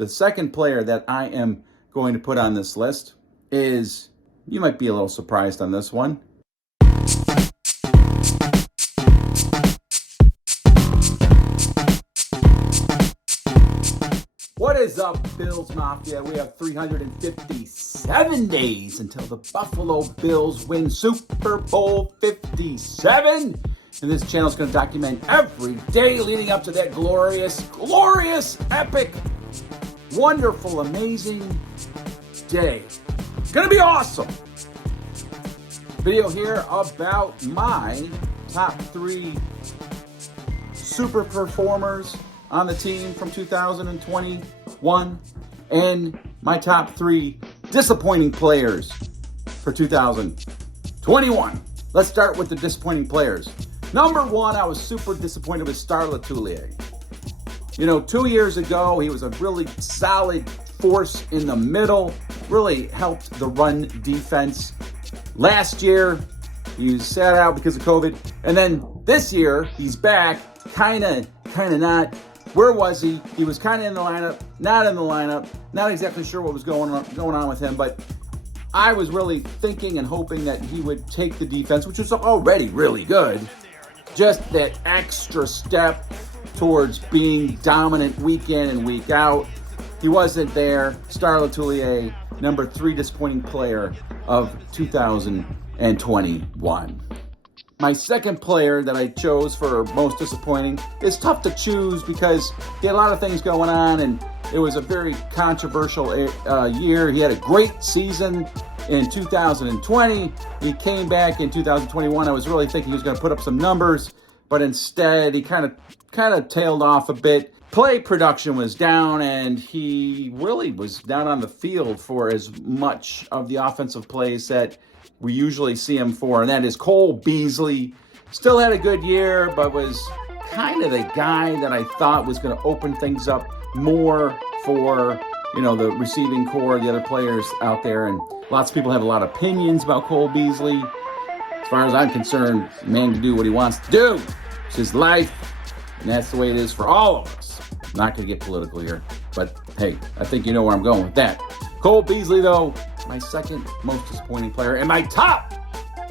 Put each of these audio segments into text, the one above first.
The second player that I am going to put on this list is, you might be a little surprised on this one. What is up, Bills Mafia? We have 357 days until the Buffalo Bills win Super Bowl 57. And this channel is going to document every day leading up to that glorious, epic, wonderful, amazing day. It's going to be awesome. Video here about my top 3 super performers on the team from 2021 and my top 3 disappointing players for 2021. Let's start with the disappointing players. Number 1, I was super disappointed with Starla Toler. 2 years ago, he was a really solid force in the middle, really helped the run defense. Last year, he was sat out because of COVID. And then this year, he's back, kind of not. Where was he? He was kind of in the lineup, not in the lineup. Not exactly sure what was going on with him, but I was really thinking and hoping that he would take the defense, which was already really good, just that extra step towards being dominant week in and week out. He wasn't there. Starla Toler, number 3 disappointing player of 2021. My second player that I chose for most disappointing is tough to choose because he had a lot of things going on and it was a very controversial year. He had a great season in 2020. He came back in 2021. I was really thinking he was going to put up some numbers, but instead he kind of tailed off a bit. Play production was down, and he really was down on the field for as much of the offensive plays that we usually see him for, and that is Cole Beasley. Still had a good year, but was kind of the guy that I thought was going to open things up more for, the receiving core, the other players out there. And lots of people have a lot of opinions about Cole Beasley. As far as I'm concerned, man can do what he wants to do. It's his life, and that's the way it is for all of us. I'm not going to get political here, but hey, I think you know where I'm going with that. Cole Beasley, though, my second most disappointing player, and my top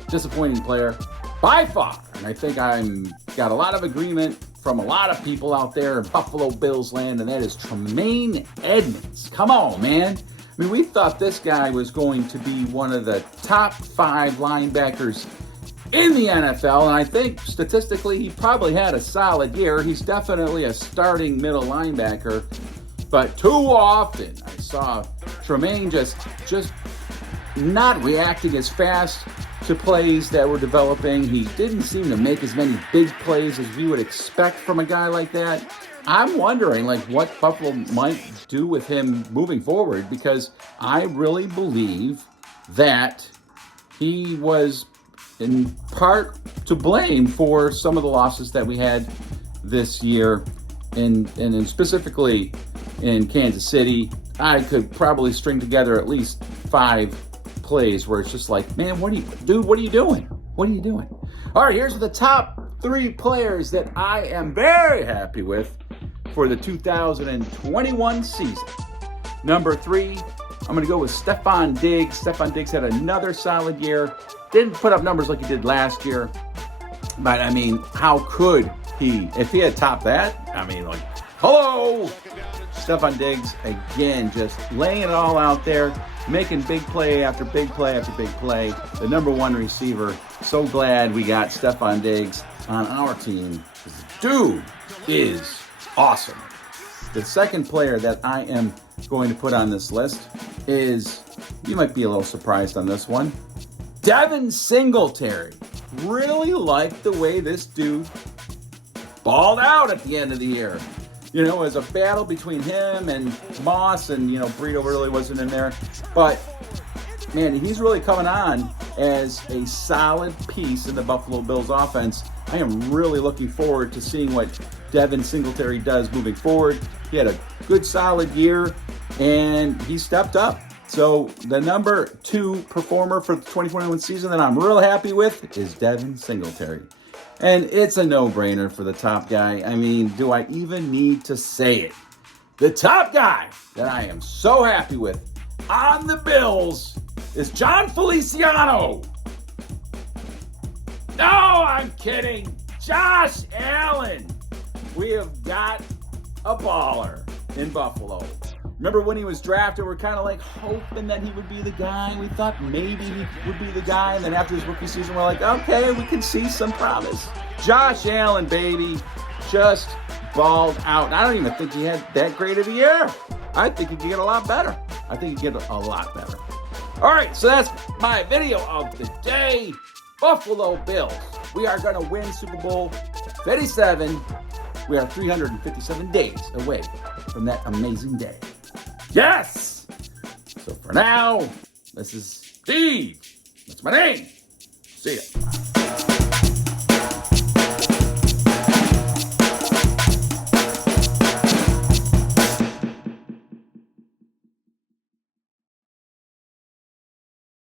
disappointing player by far. And I think I'm got a lot of agreement from a lot of people out there in Buffalo Bills land, and that is Tremaine Edmunds. Come on, man. I mean, we thought this guy was going to be one of the top 5 linebackers in the NFL, and I think statistically he probably had a solid year. He's definitely a starting middle linebacker, but too often I saw Tremaine just not reacting as fast to plays that were developing. He didn't seem to make as many big plays as we would expect from a guy like that. I'm wondering what Buffalo might do with him moving forward, because I really believe that he was in part to blame for some of the losses that we had this year, and specifically in Kansas City. I could probably string together at least 5 plays where it's just like, man, what are you doing? What are you doing? All right, here's the top 3 players that I am very happy with for the 2021 season. Number 3, I'm going to go with Stefon Diggs. Stefon Diggs had another solid year. Didn't put up numbers like he did last year. But, I mean, how could he? If he had topped that, hello! Stefon Diggs, again, just laying it all out there, making big play after big play after big play. The number 1 receiver. So glad we got Stefon Diggs on our team. This dude is awesome. The second player that I am going to put on this list is, you might be a little surprised on this one, Devin Singletary. Really liked the way this dude balled out at the end of the year. It was a battle between him and Moss, and, Burrito really wasn't in there. But, man, he's really coming on as a solid piece in the Buffalo Bills offense. I am really looking forward to seeing what Devin Singletary does moving forward. He had a good, solid year, and he stepped up. So the number 2 performer for the 2021 season that I'm real happy with is Devin Singletary. And it's a no-brainer for the top guy. I mean, do I even need to say it? the top guy that I am so happy with on the Bills is John Feliciano. No, I'm kidding. Josh Allen. We have got a baller in Buffalo. Remember when he was drafted, we're kind of like hoping that he would be the guy. We thought maybe he would be the guy. And then after his rookie season, we're like, okay, we can see some promise. Josh Allen, baby, just balled out. And I don't even think he had that great of a year. I think he could get a lot better. I think he could get a lot better. All right, so that's my video of the day. Buffalo Bills. We are going to win Super Bowl 57. We are 357 days away from that amazing day. Yes! So for now, this is Steve. That's my name. See ya.